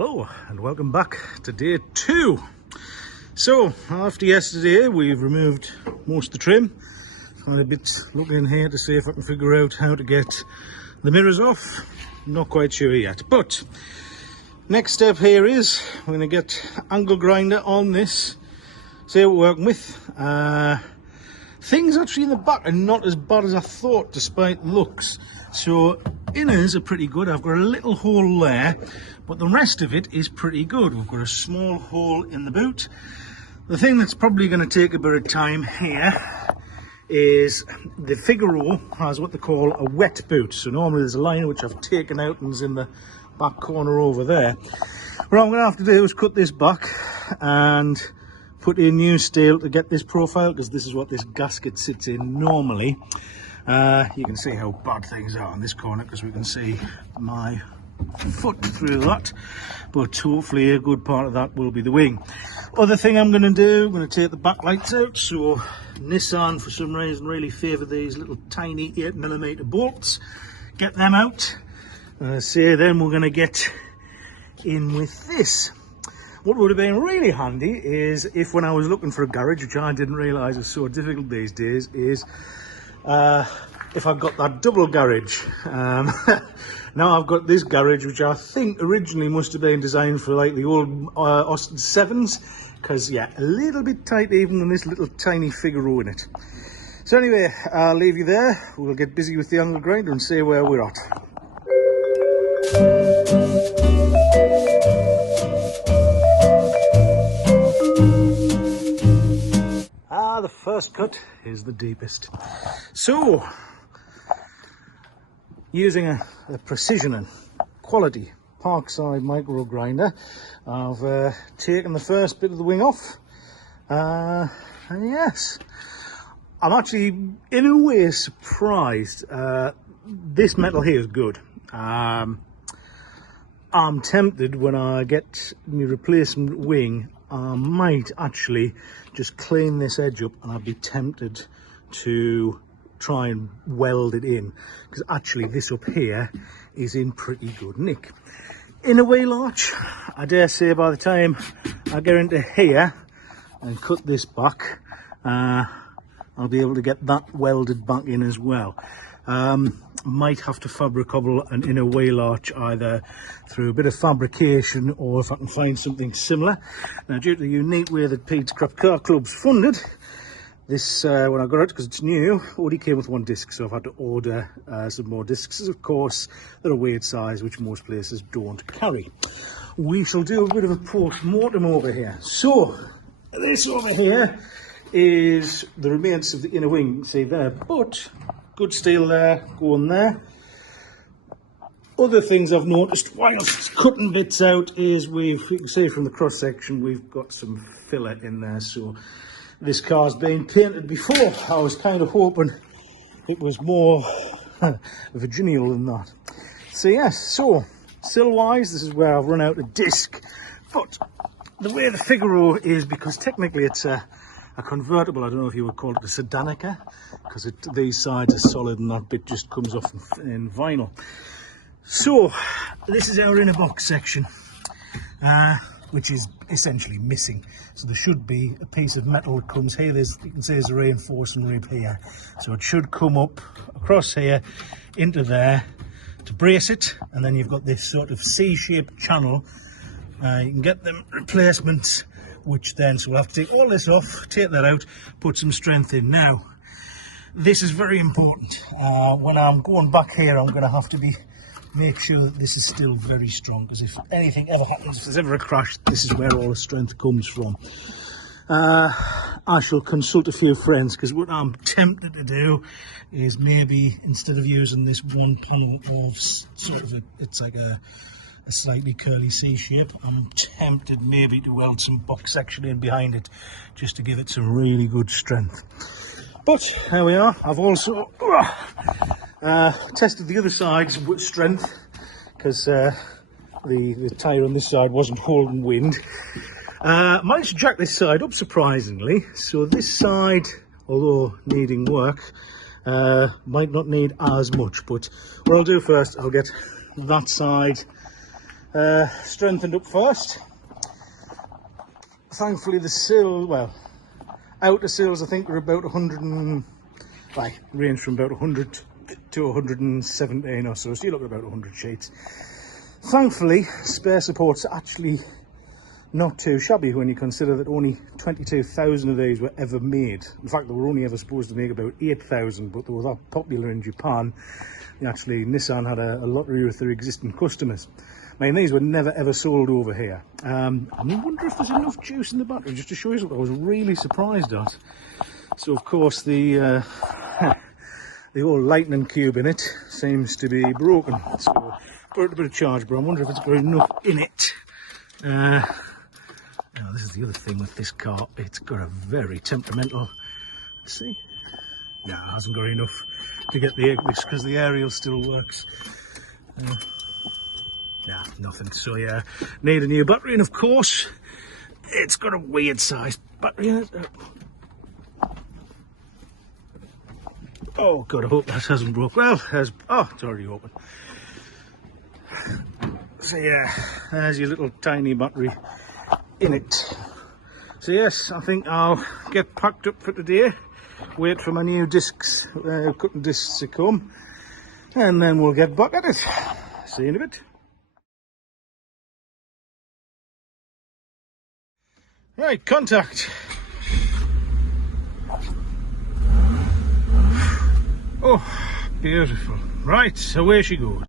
Hello and welcome back to day 2. So after yesterday we've removed most of the trim. I'm a bit looking here to see if I can figure out how to get the mirrors off. Not quite sure yet, but next step here is we're going to get angle grinder on this, see what we're working with. Things actually in the back are not as bad as I thought despite looks. So inners are pretty good. I've got a little hole there, but the rest of it is pretty good. We've got a small hole in the boot. The thing that's probably going to take a bit of time here is the Figaro has what they call a wet boot. So normally there's a line which I've taken out and is in the back corner over there. What I'm going to have to do is cut this back and put in new steel to get this profile, because this is what this gasket sits in normally. You can see how bad things are in this corner because we can see my foot through that, but hopefully a good part of that will be the wing. Other thing I'm going to do, I'm going to take the backlights out. So Nissan for some reason really favour these little tiny 8mm bolts. Get them out. So then we're going to get in with this. What would have been really handy is if when I was looking for a garage, which I didn't realise is so difficult these days, is if I've got that double garage. Now I've got this garage, which I think originally must have been designed for like the old Austin 7s, because yeah, a little bit tight even on this little tiny Figaro in it. So anyway, I'll leave you there. We'll get busy with the angle grinder and see where we're at. The first cut is the deepest. So using a precision and quality Parkside micro grinder, I've taken the first bit of the wing off, and yes, I'm actually in a way surprised. This metal here is good. I'm tempted when I get my replacement wing, I might actually just clean this edge up, and I'd be tempted to try and weld it in, because actually this up here is in pretty good nick. In a wheel arch, I dare say by the time I get into here and cut this back, I'll be able to get that welded back in as well. Might have to fabricable an inner wheel arch either through a bit of fabrication or if I can find something similar. Now, due to the unique way that Pete's Craft Car Club's funded, this, when I got it, because it's new, already came with one disc, so I've had to order some more discs. Of course, they're a weird size, which most places don't carry. We shall do a bit of a post-mortem over here. So, this over here is the remains of the inner wing, you can see there, but good steel there, going there. Other things I've noticed whilst cutting bits out is you can see from the cross section, we've got some filler in there. So this car's been painted before. I was kind of hoping it was more virginal than that. So yes, so sill wise, this is where I've run out of disc. But the way the Figaro is, because technically it's a convertible, I don't know if you would call it a sedanica, because these sides are solid and that bit just comes off in vinyl. So this is our inner box section, which is essentially missing. So there should be a piece of metal that comes here. You can see there's a reinforcing rib here, so it should come up across here into there to brace it, and then you've got this sort of C-shaped channel. You can get them replacements, which then, so we'll have to take all this off, take that out, put some strength in. Now, this is very important. When I'm going back here, I'm going to have to make sure that this is still very strong, because if anything ever happens, if there's ever a crash, this is where all the strength comes from. I shall consult a few friends, because what I'm tempted to do is maybe, instead of using this one panel of sort of it's like a slightly curly C shape, I'm tempted maybe to weld some box section in behind it just to give it some really good strength. But there we are. I've also tested the other side's strength, because the tyre on this side wasn't holding wind. Managed to jack this side up surprisingly, so this side, although needing work, might not need as much. But what I'll do first, I'll get that side strengthened up first. Thankfully the sill, well, outer sills I think are about 100 and, like, range from about 100 to 117 or so, so you look at about 100 sheets. Thankfully, spare supports are actually not too shabby when you consider that only 22,000 of these were ever made. In fact, they were only ever supposed to make about 8,000, but they were that popular in Japan. Actually, Nissan had a lottery with their existing customers. I mean, these were never ever sold over here. I wonder if there's enough juice in the battery, just to show you what I was really surprised at. So, of course, the the old lightning cube in it seems to be broken. So, put a bit of charge, but I wonder if it's got enough in it. Now, this is the other thing with this car, it's got a very temperamental, let's see, no, it hasn't got enough to get the English because the aerial still works. Yeah, nothing, so yeah, need a new battery, and of course, it's got a weird sized battery in it. Oh God, I hope that hasn't broke. Well, oh, it's already open. So yeah, there's your little tiny battery in it. So yes, I think I'll get packed up for today, wait for my new discs, cutting discs to come, and then we'll get back at it. See you in a bit. Right, contact. Oh, beautiful. Right, away she goes.